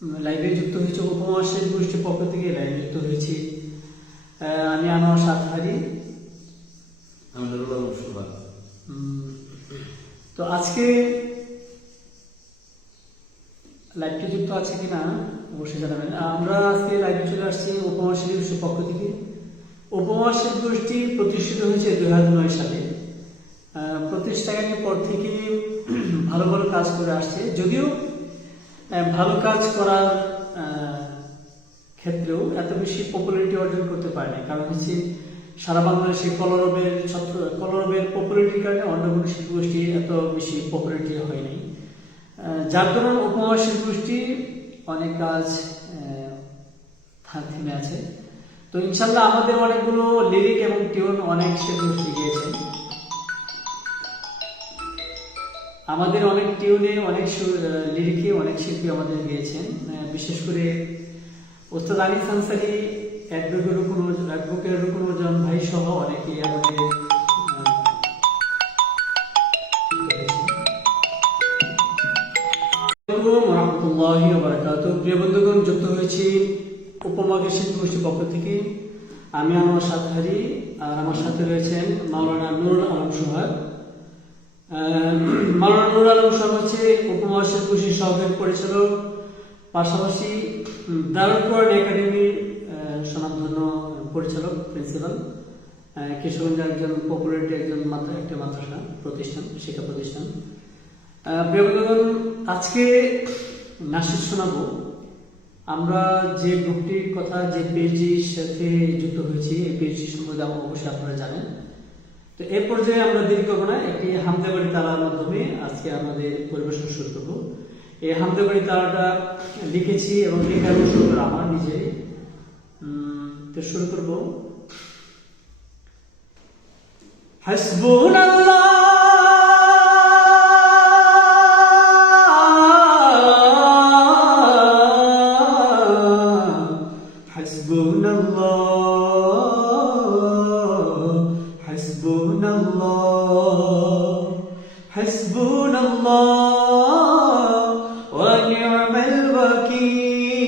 লাইভে যুক্ত হয়েছে উপমহাদেশ গোষ্ঠীর পক্ষ থেকে লাইভে যুক্ত হয়েছি আমি আনোয়ার সাতহারি। তো আজকে লাইভটি যুক্ত আছে কিনা অবশ্যই জানাবেন। আমরা আজকে লাইভে চলে আসছি উপমহাদেশ গোষ্ঠীর পক্ষ থেকে। উপমহাদেশ গোষ্ঠী প্রতিষ্ঠিত হয়েছে 2009 সালে। প্রতিষ্ঠানের পর থেকে ভালো ভালো কাজ করে আসছে, যদিও ভালো কাজ করার ক্ষেত্রেও এত বেশি পপুলারিটি অর্জন করতে পারেনি। কারণ হচ্ছে সারা বাংলাদেশে কলরবের পপুলারিটির কারণে অন্য কোনো শিল্পগোষ্ঠী এত বেশি পপুলারিটি হয়নি, যার কারণে উপমহাদেশ গোষ্ঠী অনেক কাজ থেমে আছে। তো ইনশাল্লাহ আমাদের অনেকগুলো লিরিক এবং টিউন অনেক শিল্পী গিয়েছেন, আমাদের অনেক টিউনে অনেক লিরিকে অনেক শিল্পী আমাদের গিয়েছেন। বিশেষ করে ওস্তাদ আলী আনসারী, অ্যাডভোকেট রুকনুজ্জামান ভাই সহ অনেকেই আমাদের রহমতুল্লাহি ওয়া বারাকাতুহু। প্রিয় বন্ধুগণ, যুক্ত হয়েছি উপমহাদেশ গোষ্ঠীর পক্ষ থেকে। আমি আনোয়ার সাতহারি, আর আমার সাথে রয়েছেন মাওলানা নুরুল আলম সোহাগ। মাওলানা নুরুল আলম সোহাগ হচ্ছে উপমহাদেশ গোষ্ঠীর সহকারী পরিচালক, পাশাপাশি দারুল কোরআন একাডেমির স্বনামধন্য পরিচালক, প্রিন্সিপাল। কিশোরগঞ্জে একজন পপুলারিটি একজন একটা মাদ্রাসা প্রতিষ্ঠান, শিক্ষা প্রতিষ্ঠান। প্রিয় বন্ধুগণ, আজকে নাশিদ শোনাবো। আমরা যে গ্রুপটির কথা, যে পেজটির সাথে যুক্ত হয়েছি, এই পেজটি সম্বন্ধে অবশ্যই আপনারা জানেন। তো এই পর্যায়ে আমরা দেরি করবো না, একটি হামদে বাড়ি তালার মাধ্যমে আজকে আমাদের পরিবেশন শুরু করবো। এই হামদে বাড়ি তালাটা লিখেছি এবং লেখার শুরু করা আমার নিজে। তো শুরু করবো। হাসবুনাল্লাহ حسبنا الله ونعم الوكيل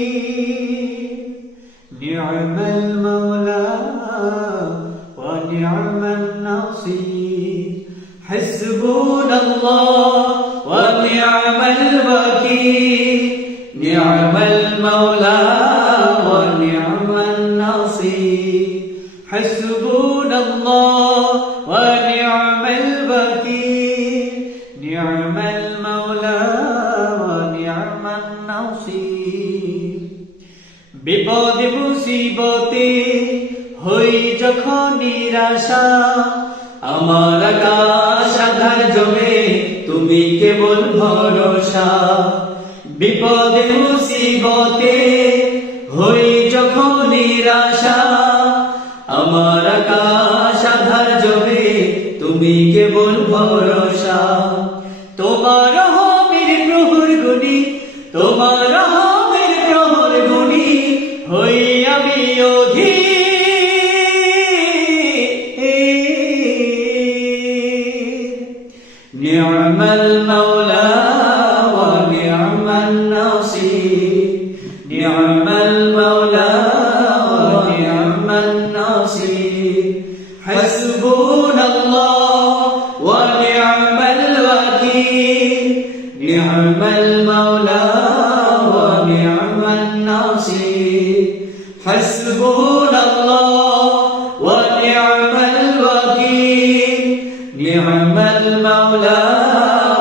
نعم المولى ونعم النصير حسبنا الله ونعم الوكيل نعم المولى ونعم النصير حسبنا الله ونعم الوكيل نعم المولى ونعم النصير বিপদে মুসিবতে হই যখন নিরাশা, আমার আকাশ আঁধার জমে তুমি কেবল ভরসা। বিপদে মুসিবতে হই যখন নিরাশা, আমার আকাশ আঁধার জমে তুমি কেবল ভরসা। তোমার রহমের প্রহর গুনি, তোমার রহমের প্রহর গুনি হই আমি অধীর। নি'মাল মাওলা ওয়া নি'মান নাসির নি'মাল মাওলা ওয়া নি'মান নাসির হাসবুনাল্লাহ ওয়া নি'মাল ওয়াকিল নি'মাল মাওলা ওয়া নি'মান নাসির হাসবুনাল্লাহ ওয়া নি'মাল ওয়াকিল নি'মাল মাওলা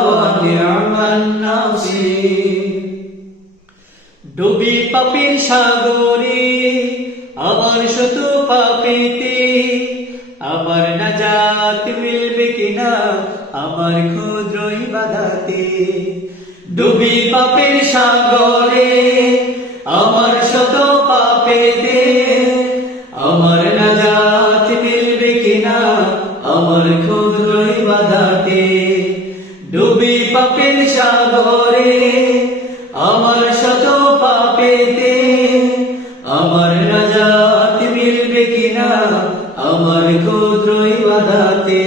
ওয়া নি'মান নাসির। ডুবি পাপের সাগরে আমার শত পাপেতে, আমার নাজাত মিলবে কিনা আমার ক্ষুদ্রই বাধাতে। ডুবি পাপের সাগরে আমার শত পাপেতে, আমার নাজাত মিলবে কিনা আমার ক্ষুদ্রই বাধাতে। ডুবি পাপের সাগরে আমার শত পাপেতে, আমার নাজাত মিলবে কিনা আমার ক্ষুদ্রই বাধাতে।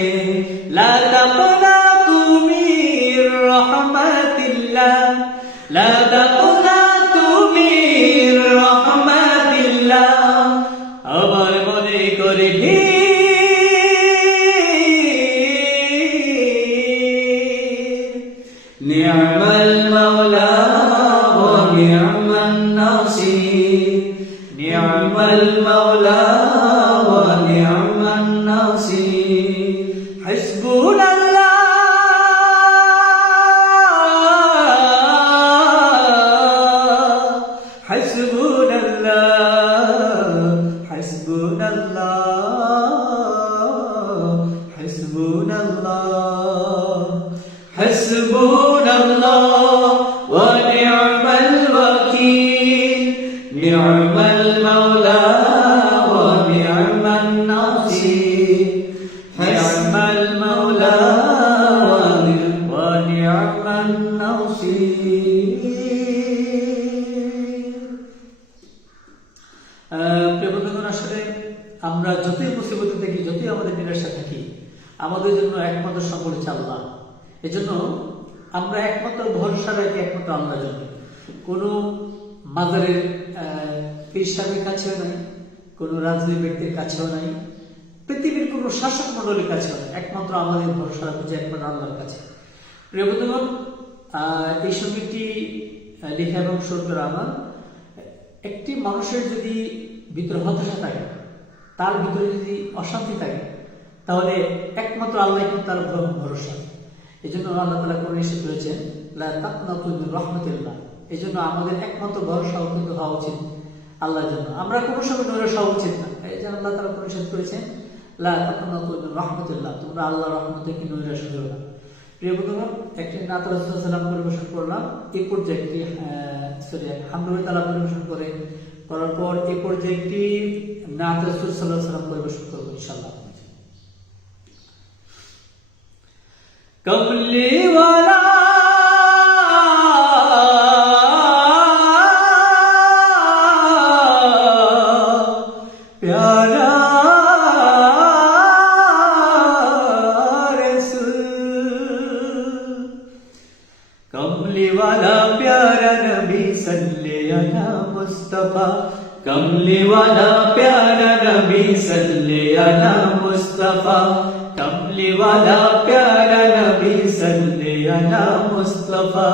লা তাকনাতু মির রাহমাতিল্লাহ, লা তাকনাতু নি'মাল মাওলা ওয়া নি'মান নাসির, নি'মাল মাওলা ওয়া নি'মান নাসির। হাসবুনাল্লাহ হাসবুনাল্লাহ হাসবুনাল্লাহ হাসবুনাল্লাহ হাসবুনাল্লাহ ওয়া নি'মাল ওয়াকিল, নি'মাল মাওলা ওয়া নি'মান নাসির, নি'মাল মাওলা ওয়া নি'মান নাসির। প্রিয় বন্ধুগণ, আসলে আমরা যতই মুসিবতে থাকি, যতই আমাদের নিরাশা থাকি, আমাদের জন্য একমাত্র সম্বল হচ্ছে আল্লাহ। এজন্য আমরা একমাত্র ভরসা রাখি একমাত্র আল্লাহর জন্য। কোনো মাজারের পীর সাহেবের কাছেও নাই, কোনো রাজনৈতিক ব্যক্তির কাছেও নাই, পৃথিবীর কোনো শাসক মন্ডলের কাছেও নাই। একমাত্র আমাদের ভরসা রাখছে একমাত্র আল্লাহর কাছে। প্রিয় বন্ধুগণ, এই সঙ্গীতটি লেখা এবং সুর করা আমার। একটি মানুষের যদি ভিতরে হতাশা থাকে, তার ভিতরে যদি অশান্তি থাকে, তাহলে একমাত্র আল্লাহ কিন্তু তার ভরসা। এই জন্য আল্লাহ তাআলা কোরআনে এসে বলেছেন, লা তাকনাতু মিন রাহমাতিল্লাহ। এই জন্য আমাদের একমাত্র ভরসা কিন্তু হওয়া উচিত আল্লাহর জন্য। আমরা কোনো সময় নৈরাশ হওয়া উচিত না। এই যে আল্লাহ তাআলা কোরআনে এসে করেছেন, লা তাকনাতু মিন রাহমাতিল্লাহ, তোমরা আল্লাহর রহমত থেকে নৈরাশ হও না। প্রিয় বন্ধুগণ, একটি নাত রাসূল সাল্লাল্লাহু আলাইহি ওয়াসাল্লাম পরিবেশন করলাম। এই পর্যায়টি হামদুলিল্লাহ তাআলা পরিবেশন করার পর এই পর্যায়টি নাত রাসূল সাল্লাল্লাহু আলাইহি ওয়াসাল্লাম পরিবেশন করব ইনশাআল্লাহ। কমলি ওয়ালা প্যারা कमली वाला प्यारा नबी सल्ले अला मुस्तफा, कमली वाला प्यारा नबी सल्ले अला मुस्तफा, कमली वाला प्यारा नबी सल्ले अला मुस्तफा।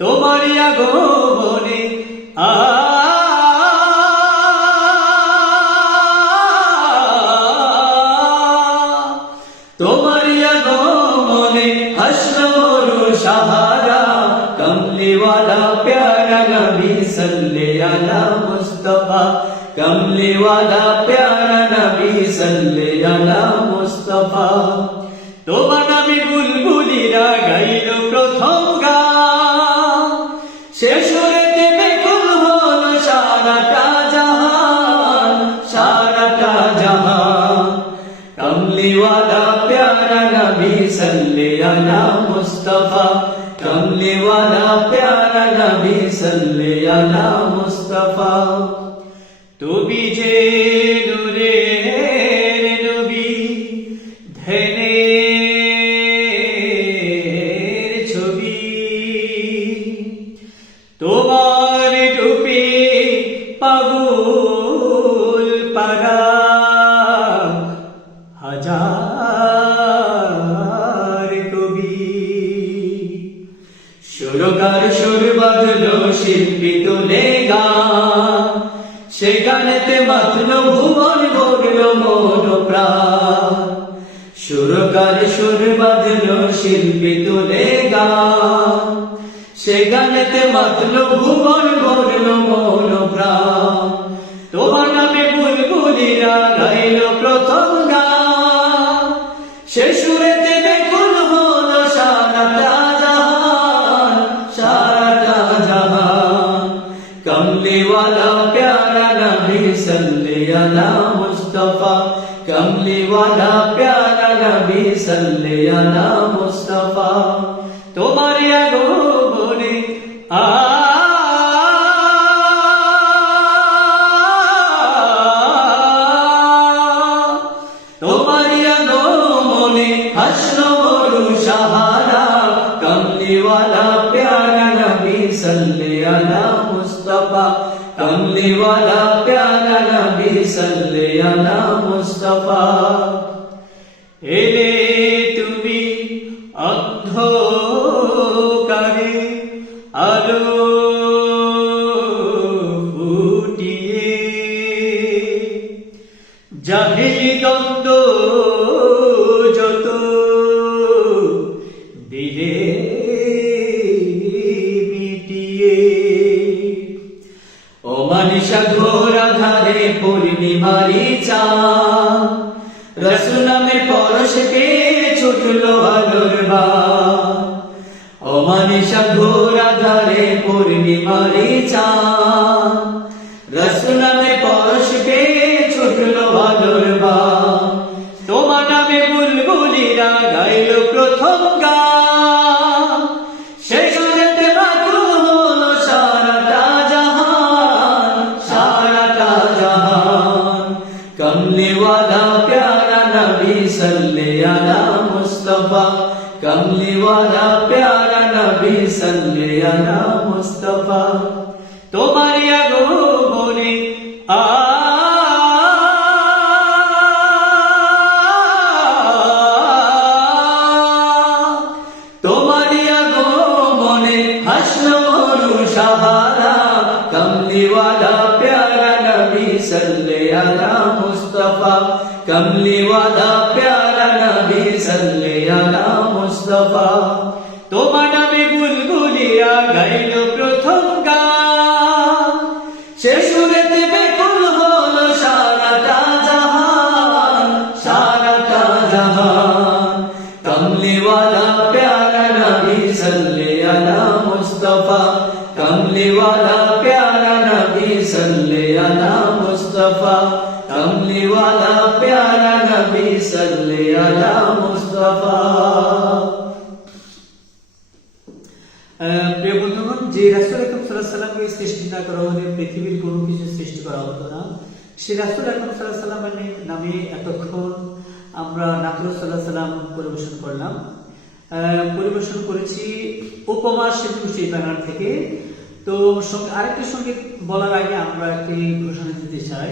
तुम्हारी আগমনে तुम्हारी আগমনে হাসর সাহারা, कमली वाला प्यारा नबी सल्ले अला मुस्तफा, कमली वाला प्यारा नबी सल्ले अला मुस्तफा। তোমার নামে বুলবুলিরা গাইল প্রথম গান, সে সুরেতে বেকুল হলো সারাটা জাহান, সারাটা জাহান। कमली वाला प्यारा नबी सल्ले अला मुस्तफा, कमली वाला प्यारा नबी सल्ले अला मुस्तफा। তুমি যে নূরের নবী, ধ্যানের ছবি, তোমার রূপে পাগল পারা হাজার কবি। সুরকার সুর বাঁধলো শিল্পী তোলে গান, সে গানেতে মাতলো ভুবন ভরলো মন প্রাণ। সুরকার সুর বাঁধলো শিল্পী তোলে গান, সে গানেতে মাতলো ভুবন ভরলো মন প্রাণ। তোমার নামে বুলবুলিরা গাইলো প্রথম গান, সে সুরেতে বেকুল হলো সারাটা জাহান, সারাটা জাহান। कमली वाला प्यारा नबी सल्ले अला मुस्तफा, कमली वाला प्यारा नबी सल्ले अला मुस्तफा। तुम्हारी আগমনে तुम्हारी আগমনে হাসর সাহারা, कमली वाला प्यारा नबी सल्ले अला मुस्तफा, कमली वाला प्यारा नबी सल्ले अला मुस्तफा। এলে তুমি অন্ধকার আলো ফুটিয়ে জাহেলি দ্বন্দ্ব যত দিলে মিটিয়ে অমানিসা ঘোর আধারে পূর্ণিমারি চাঁদ রাসূল নামের পরশে ছুটলো আলোর বাণ অমানিসা ঘোর আধারে পূর্ণিমারি চাঁদ রাসূল নামের পরশে ছুটলো আলোর বাণ তোমার নামে বুলবুলিরা গাইল প্রথম গান সেই গানেতে মাতু হলো সারাটা জাহান কমলিওয়ালা প্যারা নবী সাল্লে আলা মুস্তাফা কমলিওয়ালা প্যারা নবী সাল্লে আলা মুস্তাফা তোমার আগমনে তোমারি আগমনে হাসলো সাহারা কমলিওয়ালা প্যারা নবী সাল্লে আলা মুস্তাফা কমলিওয়ালা প্যারা নবী সাল্লে আলা মুস্তাফা তোমার নামে বুলবুলিয়া গাইল প্রথম গান সে সুরেতে বেকুল হলো সারাটা জাহান কমলিওয়ালা প্যারা নবী সাল্লে আলা মুস্তাফা কমলিওয়ালা প্যারা নবী সাল্লে আলা মুস্তাফা কমলিওয়ালা প্যারা নবী সাল্লে আলা মুস্তাফা প্রিয় বন্ধুগণ, যে রাসূল আকরাম সাল্লাল্লাহু আলাইহি ওয়াসাল্লামকে সৃষ্টি না করা হলে পৃথিবীর কোনো কিছু সৃষ্টি করা হতো না। সেই রাসূল আকরাম সাল্লাল্লাহু আলাইহি ওয়াসাল্লামের নামে এতক্ষণ আমরা নাতুল সাল্লাল্লাহু আলাইহি ওয়াসাল্লাম পরিবেশন করলাম। পরিবেশন করেছি উপমা শিল্পী বাগান থেকে। তো আরেকটি সঙ্গীত বলার আগে আমরা একটি ঘোষণা দিতে চাই।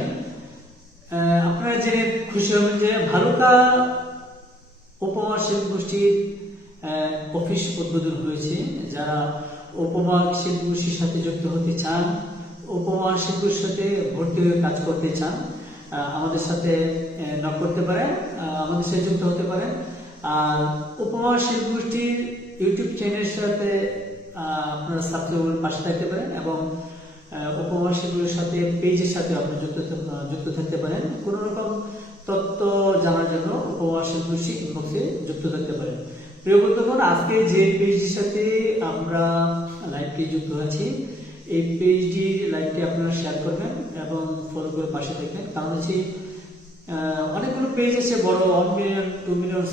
আপনারা জেনে খুশি হবেন যে ভালুকা উপমা শিল্পগোষ্ঠীর অফিস উদ্বোধন হয়েছে। যারা উপমা শিল্পগোষ্ঠীর সাথে যুক্ত হতে চান, উপমা শিল্পের সাথে ভর্তি হয়ে কাজ করতে চান, আমাদের সাথে নক করতে পারেন, আমাদের সাথে যুক্ত হতে পারেন। আর উপমা শিল্পগোষ্ঠীর ইউটিউব চ্যানেলের সাথে আপনারা সাবস্ক্রাইব পাশে থাকতে পারেন এবং উপমা শিল্পের সাথে পেজের সাথে আপনারা যুক্ত থাকতে পারেন। কোন রকম তথ্য জানার জন্য উপমা শিল্পগোষ্ঠী ইনবক্সে যুক্ত থাকতে পারেন। প্রিয় বন্ধুগণ, আজকে যে পেজটির সাথে আমরা লাইভটি যুক্ত আছি, এই পেজটির লাইভটি আপনারা শেয়ার করবেন এবং ফলো করে পাশে থাকবেন। কারণ হচ্ছে অনেকগুলো পেজ আছে, বড় 1 মিলিয়ন 2 মিলিয়ন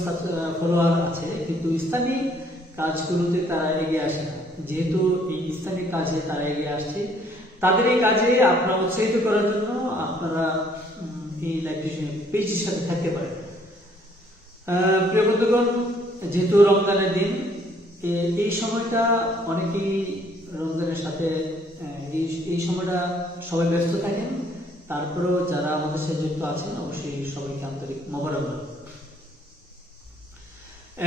ফলোয়ার আছে, কিন্তু ইসলামিক কাজগুলোতে তারা এগিয়ে আসে না। যেহেতু এই ইসলামিক কাজে তারা এগিয়ে আসছে, তাদের এই কাজে আপনারা উৎসাহিত করার জন্য আপনারা এই লাইভটি পেজটির সাথে থাকতে পারেন। প্রিয় বন্ধুগণ, যেহেতু রমজানের দিন, এই সময়টা অনেকেই রমজানের সাথে এই সময়টা সবাই ব্যস্ত থাকেন। তারপরেও যারা আমাদের সাথে যুক্ত আছেন অবশ্যই সবাইকে আন্তরিক মোবারকবাদ।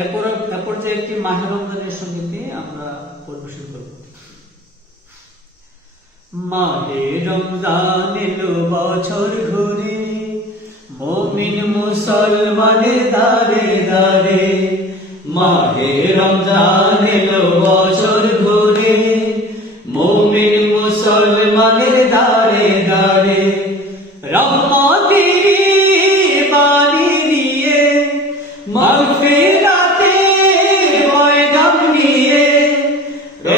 এরপর যে একটি মাহে রমজানের সঙ্গীত আমরা পরিবেশন করব। মাহে রমজান এলো বছর ঘুরে, মুমিন মুসলমানের দারে দারে। মাহে রমজান এলো বছর ঘুরে, মুমিন মুসলমানের দারে দারে। রহমতের বাণী নিয়ে, মাগফিরাতের পয়গাম নিয়ে,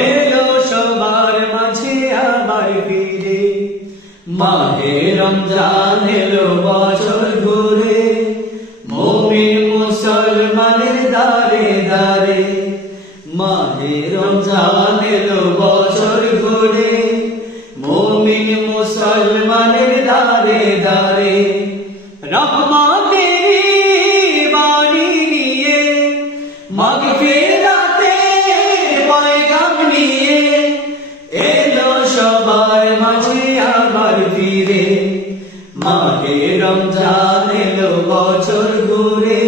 এলো সবার মাঝে আবার ফিরে। মাহে রমজান এলো বছর ঘুরে, মুমিন মুসলমানের দারে দারে। মাহে রমজান এলো বছর ঘুরে, মুমিন মুসলমানের দারে দারে। রহমতের বাণী নিয়ে, মাগফিরাতের পয়গাম নিয়ে, এলো সবার মাঝে আবার ফিরে। মাহে রমজান এলো বছর ঘুরে,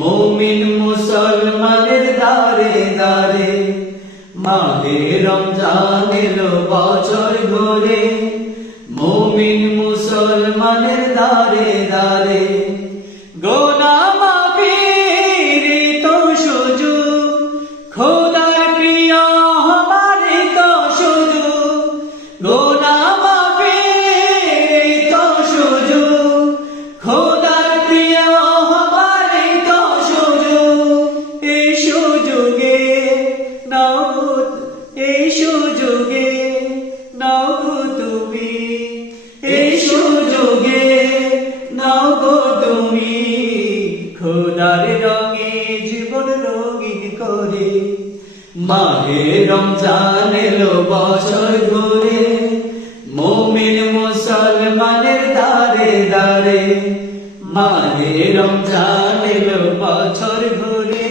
মুমিন মুসলমানের দারে দারে। মাহে রমজান এলো বছর ঘুরে, মুমিন মুসলমানের দারে দারে, গোনাহ মাফির তো সুযোগ, খোদার প্রিয় হবার তো সুযোগ, গোনাহ মাফির তো সুযোগ, খোদার প্রিয় হবার তো সুযোগ। এই সুযোগে নগদ, এই সুযোগে নগদ তুমি, এই সুযোগে নগদ তুমি, খোদার রঙে জীবন রঙিন করে। মাহে রমজান এলো বছর ঘুরে, মুমিন মুসলমানের দারে দারে, মাহে রমজান এলো বছর ঘুরে,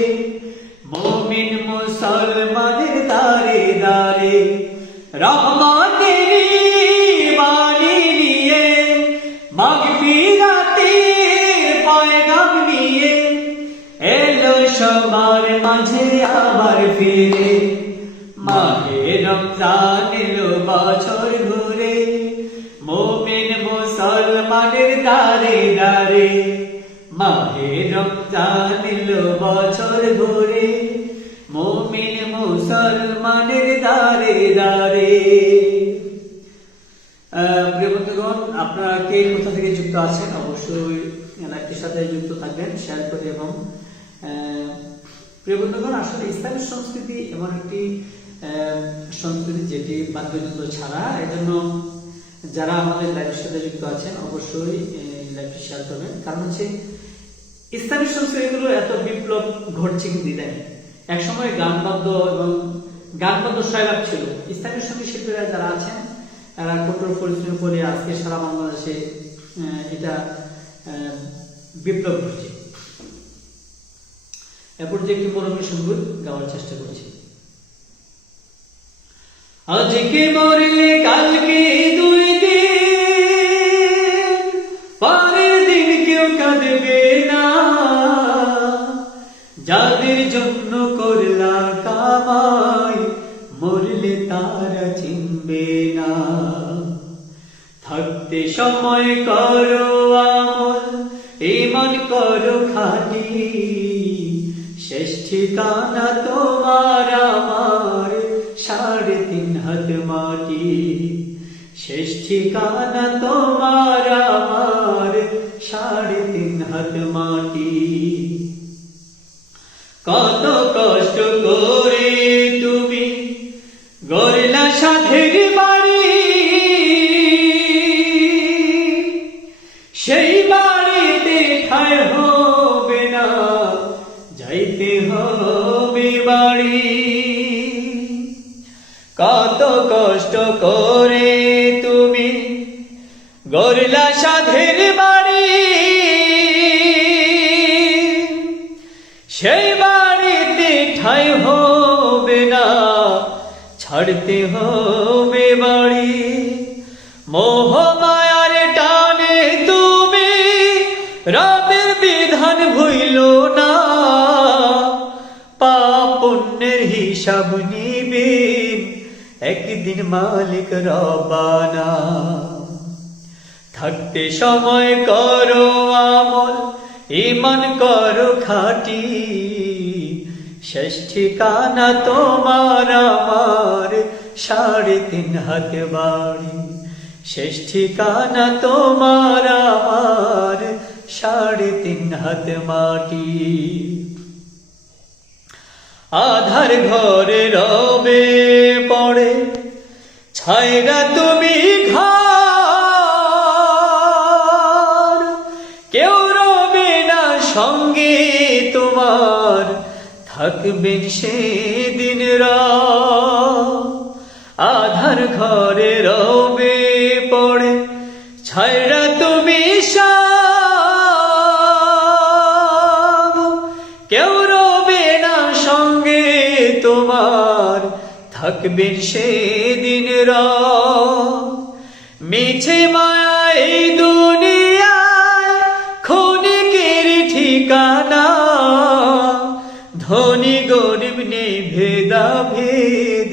মুমিন মুসলমানের দারে দারে, রহমতের বাণী নিয়ে, মাগফিরাতের পয়গাম নিয়ে, এলো সবার মাঝে আবার ফিরে। মাহে রমজান এলো বছর ঘুরে, মুমিন মুসলমানের দারে দারে, মাহে রমজান এলো বছর ঘুরে, মুমিন মুসলমানের দারে দারে। প্রিয় বন্ধুগণ, আপনারা কে কোথা থেকে যুক্ত আছেন অবশ্যই লাইভটির সাথে যুক্ত থাকবেন, শেয়ার করে। এবং প্রিয় বন্ধুগণ, আসলে ইসলামিক সংস্কৃতি এমন একটি সংস্কৃতি যেটি বাধ্যবাধকতা ছাড়া, এজন্য যারা আমাদের লাইভের সাথে যুক্ত আছেন অবশ্যই লাইভটি শেয়ার করবেন। কারণ হচ্ছে ইসলামিক সংস্কৃতিগুলো এত বিপ্লব ঘটছে কিন্তু ইদানিং। একসময় গানবাদ্য এবং গানবাদ্য সয়লাভ ছিল। ইসলামিক সঙ্গীত শিল্পীরা যারা আছেন তারা কঠোর পরিশ্রম করে আজকে সারা বাংলাদেশে এটা বিপ্লব ঘটছে। এরপর যে একটি মরমী সঙ্গীত গাওয়ার চেষ্টা করছি। আজকে মরলে কালকে দুই দিন, পরের দিন কেউ কাঁদবে না, যাদের জন্য করলা কামাই মরলে তারা চিনবে না। থাকতে সময় করো আমল, ঈমান করো খাঁটি, শেষ ঠিকানা তোমার আমার 3.5 হাত মাটি। শেষ ঠিকানা তোমার আমার 3.5 হাত মাটি। কত কষ্ট করে তুমি গড়লা সাধের বাড়ি, সেই বাড়িতে ঠাঁই হবে না, যাইতে হবে বাড়ি। কত কষ্ট করে তুমি গড়লা সাধের বাড়ি, সেই বাড়িতে ঠাঁই হবে না, ছাড়তে হবে বাড়ি। মোহ মায়ার টানে তুমি রবের বিধান ভুইলো না, পাপ পুণ্যের হিসাব নিবেন একদিন মালিক রব্বানা। থাকতে সময় করো আমল, ঈমান করো খাঁটি, শেষ ঠিকানা তোমার আমার 3.5 হাত বাড়ি। শেষ ঠিকানা তোমার আমার 3.5 হাত মাটি। আধার ঘরে রবে পড়ে ছাইরা তুমি ঘর, কেউ রবে না সঙ্গে তোমার, থাকবেন সেদিন রাত। আধার ঘরে রবে পড়ে ছাইরা তুমি সব, কেউ রবে না সঙ্গে তোমার, থাকবেন সেদিন রাত। মিছে মায়া এই দুনিয়ায় ক্ষণিকের ঠিকানা, ধনী গরিব নেই ভেদাভেদ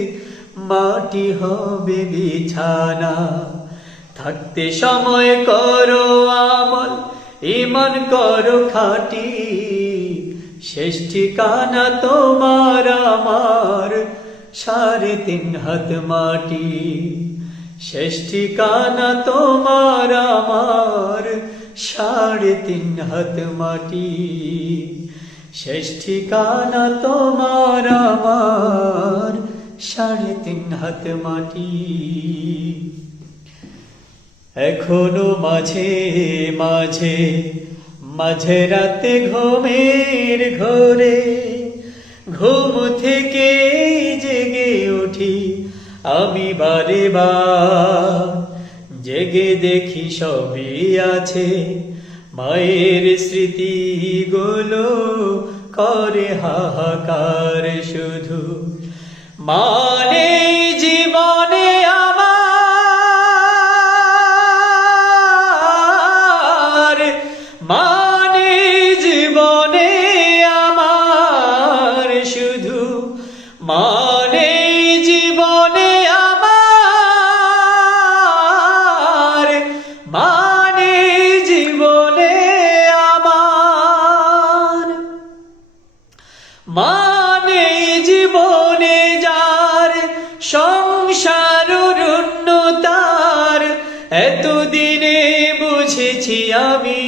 মাটি হবে বিছানা। থাকতে সময় করো আমল, ঈমান করো খাঁটি, শেষ ঠিকানা তোমার আমার 3.5 হাত মাটি। শেষ ঠিকানা তোমার আমার 3.5 হাত মাটি। শেষ ঠিকানা তোমার আমার 3.5 হাত মাটি। এখনো মাঝে মাঝে মাঝে রাতে ঘুমের ঘোরে, ঘুম থেকে জেগে উঠি আমি বারে বার। জেগে দেখি সবই আছে, মায়ের স্মৃতিগুলো করে হাহাকার শুধু। মানে জীবনে আমার, মানে জীবনে আমার শুধু, মানে জীবনে আমার, মানে জীবনে আমার, মানে জীবনে যার সংসার রুণ্ণতার এতদিনে বুঝেছি আমি।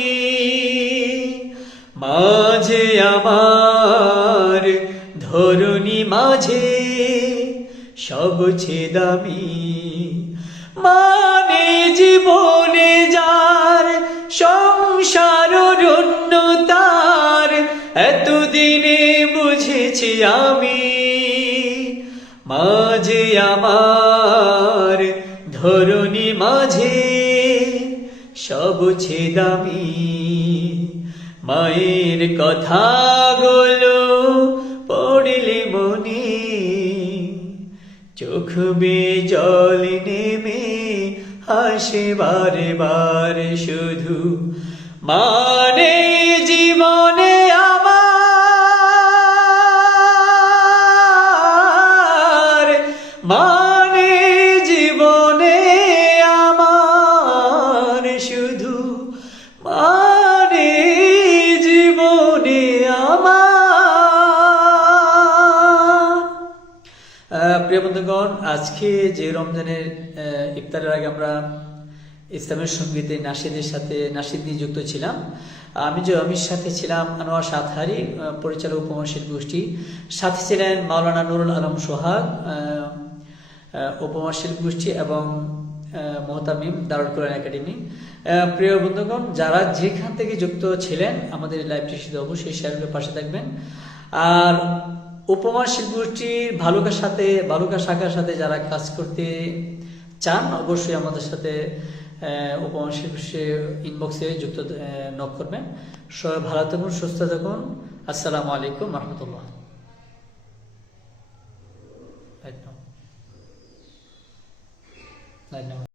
মাঝে আমার ধরণী মাঝে সবচেয়ে দামি। মানে জীবনে যার সংসার রুণ্ণতার এতদিনে বুঝেছি আমি। মাঝে আমার ধরণী মাঝে সবচেয়ে দামি। মায়ের কথাগুলো পড়লে মনে চোখ বেয়ে জল নেমে হাসে বারে বারে শুধু। মানে জীবনে আমার, মানে জীবনে আমার শুধু, মানে জীবনে আমার। প্রিয় বন্ধুগণ, আজকে যে রমজানের ইফতারের আগে আমরা ইসলামের সঙ্গীতে নাশিদের সাথে নাশিদ নিয়ে যুক্ত ছিলাম। আমি সাথে ছিলাম আনোয়ার সাতহারি, পরিচালক উপমা শিল্পী গোষ্ঠী। সাথে ছিলেন মাওলানা নুরুল আলম সোহাগ, উপমা শিল্পী গোষ্ঠী, এবং মোহতামিম দারুল কোরআন একাডেমি। প্রিয় বন্ধুগণ, যারা যেখান থেকে যুক্ত ছিলেন আমাদের লাইভটির সাথে অবশ্যই শেয়ার করে পাশে থাকবেন। আর উপমা শিল্পী গোষ্ঠীর বালুকা শাখার সাথে যারা কাজ করতে চান অবশ্যই আমাদের সাথে উপমা শিল্পী ইনবক্সে যুক্ত নক করবেন। সবাই ভালো থাকুন, সুস্থ থাকুন। আসসালামু আলাইকুম রহমতুল্লাহ। ধন্যবাদ।